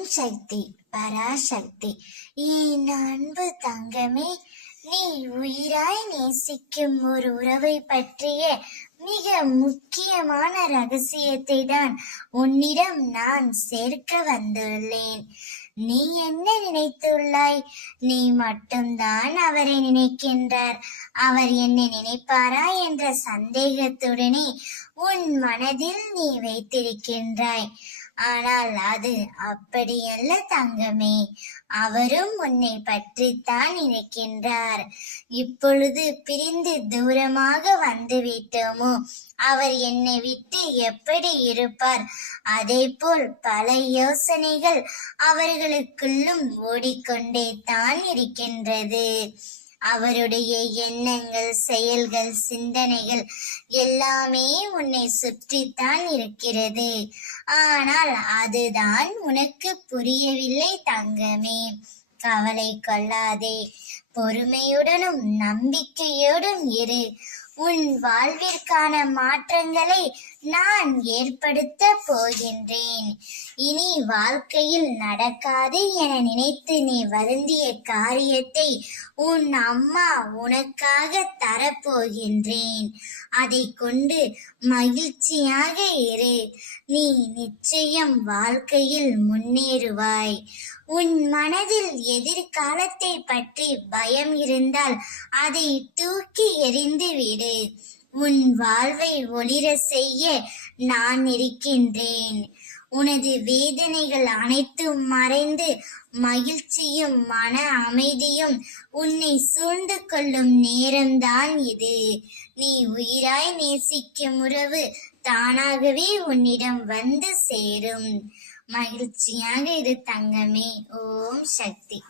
ஓம் சக்தி பராசக்தி. என் அன்பு தங்கமே, நீ உயிராய் நேசிக்கும் ஒரு உறவை பற்றிய மிக முக்கியமான ரகசியத்தை தான் உன்னிடம் நான் சேர்க்க வந்துள்ளேன். நீ என்ன நினைத்துள்ளாய்? நீ மட்டும்தான் அவரை நினைக்கின்றார், அவர் என்னை நினைப்பாரா என்ற சந்தேகத்துடனே உன் மனதில் நீ வைத்திருக்கின்றாய். ஆனால் அது அப்படியல்ல தங்கமே. அவரும் உன்னை பற்றித்தான் நினைக்கின்றார். இப்பொழுது பிரிந்து தூரமாக வந்து விட்டோமோ, அவர் என்னை விட்டு எப்படி இருப்பார்? அதே போல் பல யோசனைகள் அவர்களுக்குள்ளும் ஓடிக்கொண்டே தான் இருக்கின்றது. அவருடைய எண்ணங்கள், செயல்கள், சிந்தனைகள் எல்லாமே உன்னை சுற்றித்தான் இருக்கிறது. ஆனால் அதுதான் உனக்கு புரியவில்லை தங்கமே. கவலை கொள்ளாதே, பொறுமையுடனும் நம்பிக்கையோடும் இரு. உன் வாழ்விற்கான மாற்றங்களை நான் ஏற்படுத்த போகின்றேன். இனி வாழ்க்கையில் நடக்காது என நினைத்து நீ வருந்திய காரியத்தை உன் அம்மா உனக்காக தரப்போகின்றேன். அதை கொண்டு மகிழ்ச்சியாக இரு. நீ நிச்சயம் வாழ்க்கையில் முன்னேறுவாய். உன் மனதில் எதிர்காலத்தை பற்றி பயம் இருந்தால் அதை தூக்கி எறிந்து விடு. உன் வாழ்வை ஒளிர செய்ய நான் இருக்கின்றேன். உனது வேதனைகள் அனைத்தும் மறைந்து மகிழ்ச்சியும் மன அமைதியும் உன்னை சூழ்ந்து கொள்ளும் நேரம்தான் இது. நீ உயிராய் நேசிக்கும் உறவு தானாகவே உன்னிடம் வந்து சேரும். மகிழ்ச்சியாக இரு தங்கமே. ஓம் சக்தி.